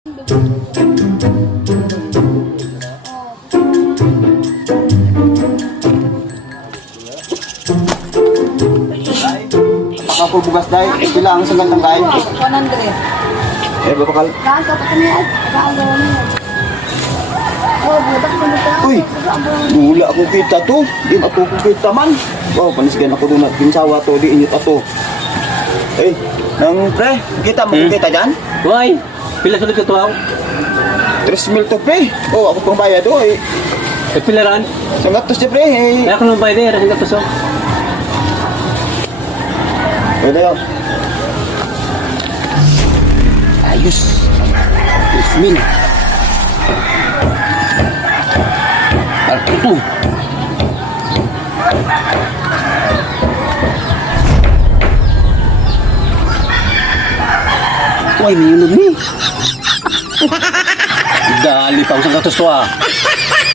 Ako bugas dahil bilang sa gantang kain. 100. Eh, bakal. Gato pa kami ay gaano niya. Oh, budak mo nito. Uy, bula akong kita to. Di ako kita man. Wow, panisigan ako doon at pinsawa to. Di inyot ato. Eh, nang pre, kita mo kita dyan? Why? Pila sulit ka tuwaw? 3,000 to pre. Oh, ako pang bayad to eh. E pilaran? Sangatos di pre eh. Kaya ako naman bayad eh, rasin ka puso. Pwede yun. Ayos. 3,000. Alto to. Why, may yun ni? Dali pa, usang katos to ah.